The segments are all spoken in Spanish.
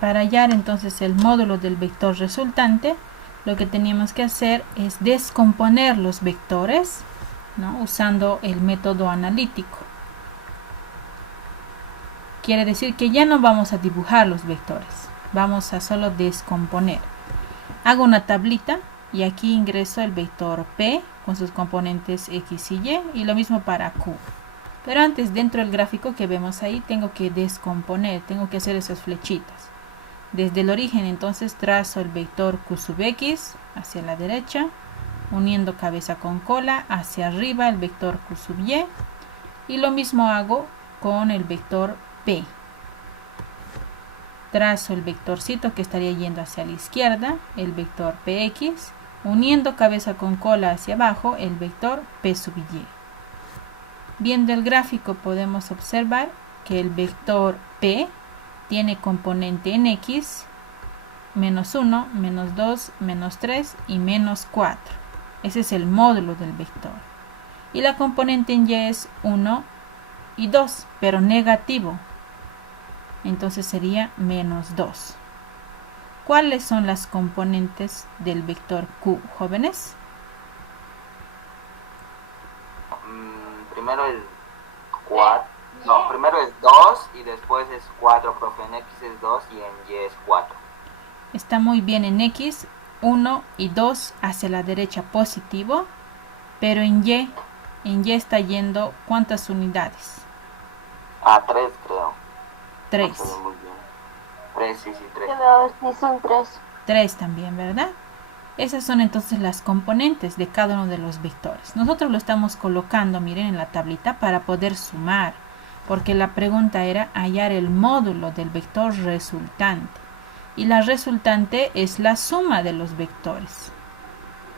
Para hallar entonces el módulo del vector resultante, lo que teníamos que hacer es descomponer los vectores, ¿no? Usando el método analítico. Quiere decir que ya no vamos a dibujar los vectores, vamos a solo descomponer. Hago una tablita y aquí ingreso el vector P con sus componentes X y Y lo mismo para Q. Pero antes, dentro del gráfico que vemos ahí, tengo que descomponer, tengo que hacer esas flechitas. Desde el origen entonces trazo el vector Q sub X hacia la derecha, uniendo cabeza con cola, hacia arriba el vector Q sub Y, y lo mismo hago con el vector P. Trazo el vectorcito que estaría yendo hacia la izquierda, el vector PX, uniendo cabeza con cola hacia abajo, el vector P sub Y. Viendo el gráfico podemos observar que el vector P tiene componente en X, menos 1, menos 2, menos 3 y menos 4. Ese es el módulo del vector. Y la componente en Y es 1 y 2, pero negativo. Entonces sería menos 2. ¿Cuáles son las componentes del vector Q, jóvenes? Primero es 4. No, primero es 2 y después es 4, profe. En X es 2 y en Y es 4. Está muy bien. En X, 1 y 2 hacia la derecha positivo, pero en Y está yendo ¿cuántas unidades? 3 creo. 3. No se ve muy bien. 3, sí, 3. Sí, son 3. 3 también, ¿verdad? Esas son entonces las componentes de cada uno de los vectores. Nosotros lo estamos colocando, miren, en la tablita para poder sumar, porque la pregunta era hallar el módulo del vector resultante. Y la resultante es la suma de los vectores.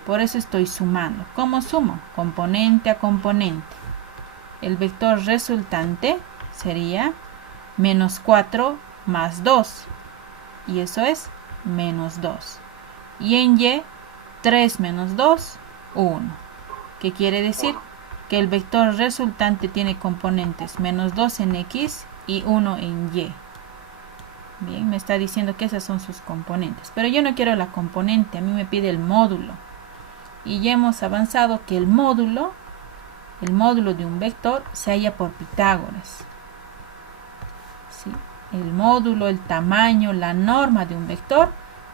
Por eso estoy sumando. ¿Cómo sumo? Componente a componente. El vector resultante sería menos 4 más 2. Y eso es menos 2. Y en Y, 3 menos 2, 1. ¿Qué quiere decir? Que el vector resultante tiene componentes menos 2 en X y 1 en Y. Bien, me está diciendo que esas son sus componentes. Pero yo no quiero la componente, a mí me pide el módulo. Y ya hemos avanzado que el módulo de un vector se halla por Pitágoras. ¿Sí? El módulo, el tamaño, la norma de un vector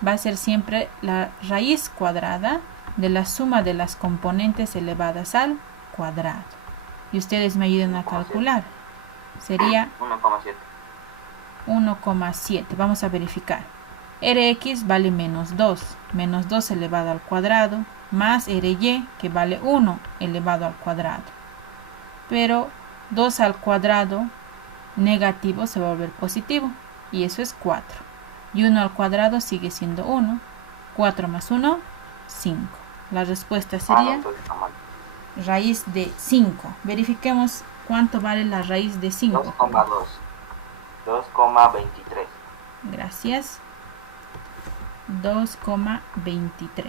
va a ser siempre la raíz cuadrada de la suma de las componentes elevadas al cuadrado. Y ustedes me ayudan a calcular. Sería 1,7. 1,7. Vamos a verificar. Rx vale menos 2. Menos 2 elevado al cuadrado. Más Ry, que vale 1 elevado al cuadrado. Pero 2 al cuadrado negativo se va a volver positivo. Y eso es 4. Y 1 al cuadrado sigue siendo 1. 4 más 1, 5. La respuesta sería raíz de 5. Verifiquemos cuánto vale la raíz de 5. 2,2. 2,23. Gracias. 2,23.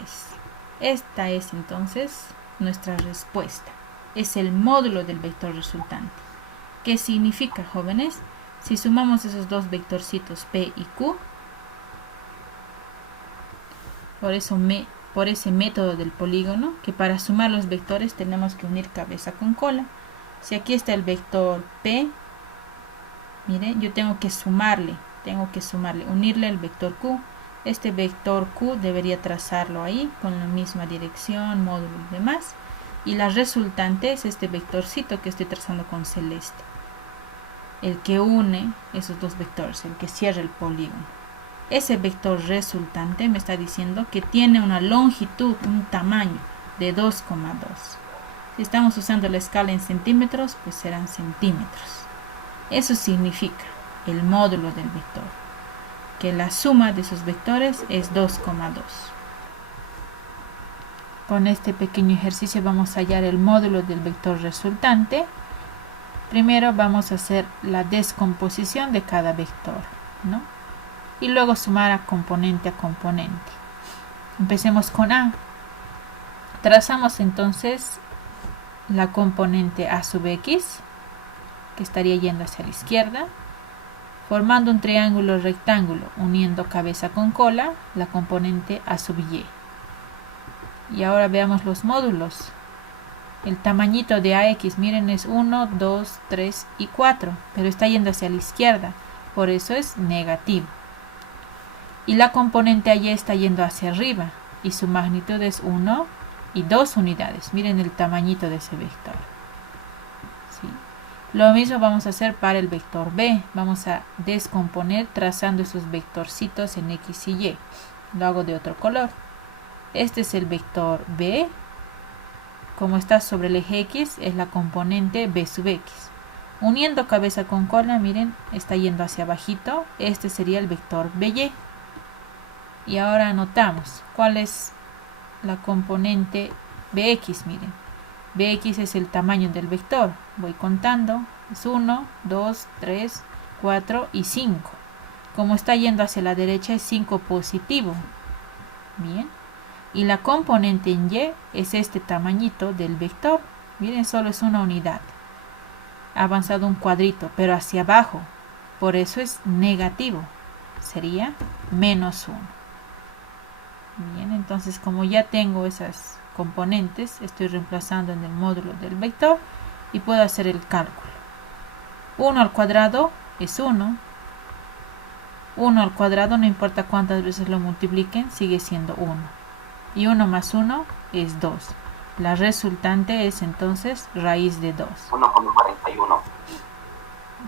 Esta es entonces nuestra respuesta. Es el módulo del vector resultante. ¿Qué significa, jóvenes? Si sumamos esos dos vectorcitos P y Q, por ese método del polígono, que para sumar los vectores tenemos que unir cabeza con cola. Si aquí está el vector P, miren, yo tengo que sumarle, unirle el vector Q. Este vector Q debería trazarlo ahí con la misma dirección, módulo y demás. Y la resultante es este vectorcito que estoy trazando con celeste. El que une esos dos vectores, el que cierra el polígono. Ese vector resultante me está diciendo que tiene una longitud, un tamaño de 2,2. Si estamos usando la escala en centímetros, pues serán centímetros. Eso significa el módulo del vector, que la suma de sus vectores es 2,2. Con este pequeño ejercicio vamos a hallar el módulo del vector resultante. Primero vamos a hacer la descomposición de cada vector, ¿no? Y luego sumar a componente. Empecemos con A. Trazamos entonces la componente A sub X, que estaría yendo hacia la izquierda. formando un triángulo rectángulo, uniendo cabeza con cola, la componente a sub y. Y ahora veamos los módulos. El tamañito de AX, miren, es 1, 2, 3 y 4, pero está yendo hacia la izquierda, por eso es negativo. Y la componente AY está yendo hacia arriba, y su magnitud es 1 y 2 unidades. Miren el tamañito de ese vector. ¿Sí? Lo mismo vamos a hacer para el vector B. Vamos a descomponer trazando esos vectorcitos en X y Y. Lo hago de otro color. Este es el vector B. Como está sobre el eje X, es la componente B sub X. Uniendo cabeza con cola, miren, está yendo hacia abajito. Este sería el vector BY. Y ahora anotamos cuál es la componente BX, miren. BX es el tamaño del vector. Voy contando. Es 1, 2, 3, 4 y 5. Como está yendo hacia la derecha es 5 positivo. Bien. Y la componente en Y es este tamañito del vector. Miren, solo es una unidad. Ha avanzado un cuadrito, pero hacia abajo. Por eso es negativo. Sería menos 1. Bien, entonces como ya tengo esas componentes, estoy reemplazando en el módulo del vector y puedo hacer el cálculo. 1 al cuadrado es 1. 1 al cuadrado, no importa cuántas veces lo multipliquen, sigue siendo 1. Y 1 más 1 es 2. La resultante es entonces raíz de 2. 1,41.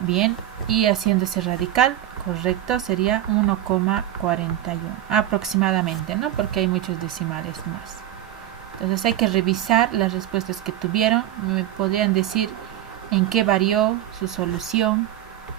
Bien, y haciendo ese radical, correcto, sería 1,41 aproximadamente, ¿no? Porque hay muchos decimales más. Entonces hay que revisar las respuestas que tuvieron. Me podrían decir en qué varió su solución,